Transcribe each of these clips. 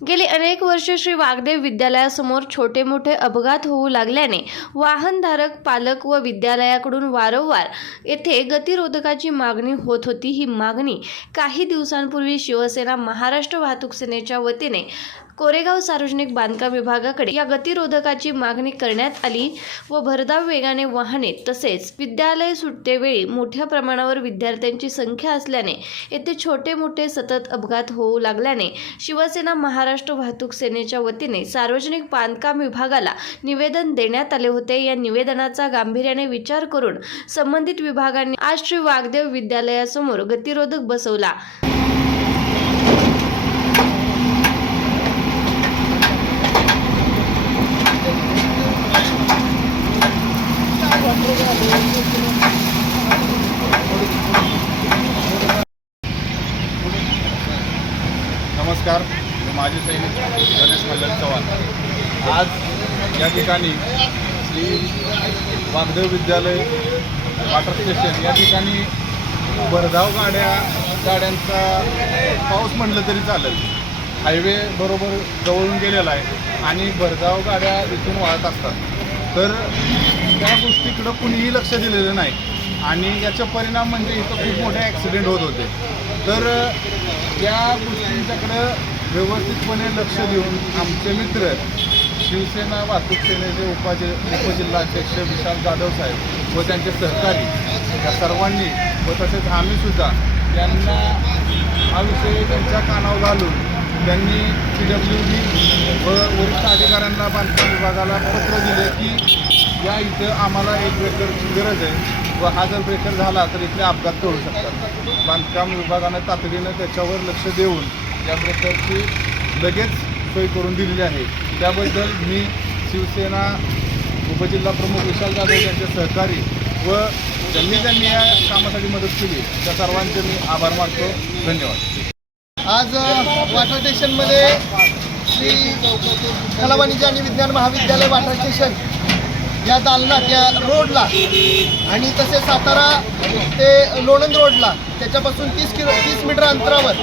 गेली अनेक वर्षे श्री वागदेव विद्यालयासमोर छोटे मोठे अपघात होऊ लागल्याने वाहनधारक पालक व विद्यालयाकडून वारंवार येथे गतिरोधकाची मागणी होत होती. ही मागणी काही दिवसांपूर्वी शिवसेना महाराष्ट्र वाहतूक सेनेच्या वतीने कोरेगाव सार्वजनिक बांधकाम विभागाकडे या गतिरोधकाची मागणी करण्यात आली व भरधाव वेगाने वाहने तसेच विद्यालय सुटतेवेळी मोठ्या प्रमाणावर विद्यार्थ्यांची संख्या असल्याने येथे छोटे मोठे सतत अपघात होऊ लागल्याने शिवसेना महाराष्ट्र वाहतूक सेनेच्या वतीने सार्वजनिक बांधकाम विभागाला निवेदन देण्यात आले होते. या निवेदनाचा गांभीर्याने विचार करून संबंधित विभागांनी आज श्री वागदेव विद्यालयासमोर गतिरोधक बसवला नमस्कार मी माजी सैनिक गणेश मल्लन चव्हाण. आज या ठिकाणी श्री वागदेव विद्यालय वॉटर स्टेशन या ठिकाणी भरधाव गाड्या गाड्यांचा पाऊस म्हटलं तरी चालेल. हायवे बरोबर जवळून गेलेला आहे आणि भरधाव गाड्या इथून वाहत असतात. तर त्या गोष्टीकडं कुणीही लक्ष दिलेलं नाही आणि याचा परिणाम म्हणजे इथं खूप मोठे ॲक्सिडेंट होत होते. तर त्या गोष्टींच्याकडं व्यवस्थितपणे लक्ष देऊन आमचे मित्र शिवसेना वाहतूक सेनेचे उपाजि उपजिल्हाध्यक्ष विशाल जाधव साहेब व त्यांचे सहकारी या सर्वांनी व तसेच आम्हीसुद्धा यांना हा विषय त्यांच्या कानावर घालून त्यांनी पी डब्ल्यू डी व वरिष्ठ अधिकाऱ्यांना बांधकाम विभागाला पत्र दिले की या इथं आम्हाला एक ब्रेकरची गरज आहे व हा जर ब्रेकर झाला तर इथले अपघात होऊ शकतात. बांधकाम विभागानं तातडीनं त्याच्यावर लक्ष देऊन या लगेच सोय करून दिलेली आहे. त्याबद्दल मी शिवसेना उपजिल्हा प्रमुख विशाल जाधव यांचे सहकारी व ज्यांनी त्यांनी या कामासाठी मदत केली. त्या सर्वांचे मी आभार मानतो. धन्यवाद. आज वाटर वॉटर स्टेशनमध्ये श्री कला वाणिज्य आणि विज्ञान महाविद्यालय वॉटर स्टेशन या दालनात या रोडला आणि तसेच सातारा ते लोणंद रोडला त्याच्यापासून तीस किलो तीस मीटर अंतरावर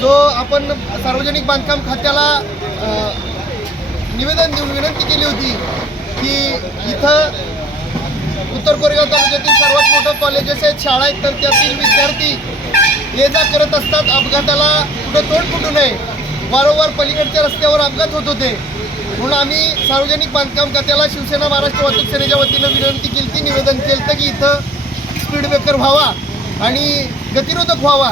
जो आपण सार्वजनिक बांधकाम खात्याला निवेदन देऊन विनंती केली होती की इथं उत्तर कोरेगाव तालुक्यातील सर्वात मोठं कॉलेजेस आहेत शाळा आहेत तर त्यातील विद्यार्थी ये जा करत असतात. अपघाताला कुठं तोंड फुटू नये वारंवार पलीकडच्या रस्त्यावर अपघात होत होते. म्हणून आम्ही सार्वजनिक बांधकाम खात्याला शिवसेना महाराष्ट्र वाहतूक सेनेच्या वतीनं विनंती केली ती निवेदन केलं की इथं स्पीड ब्रेकर व्हावा. आणि गतिरोधक व्हावा.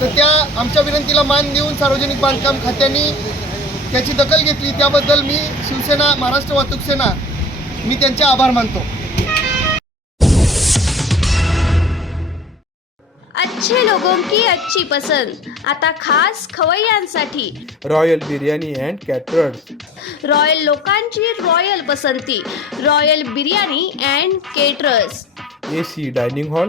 तर त्या आमच्या विनंतीला मान देऊन सार्वजनिक बांधकाम खात्याने त्याची दखल घेतली. त्याबद्दल मी शिवसेना महाराष्ट्र वाहतूक सेना मी त्यांचे आभार मानतो. अच्छे लोगों की अच्छी पसंद. आता खास खवय्यांसाठी. Royal biryani and caterers royal लोकांची रॉयल पसंती. Royal biryani and caterers A C dining hall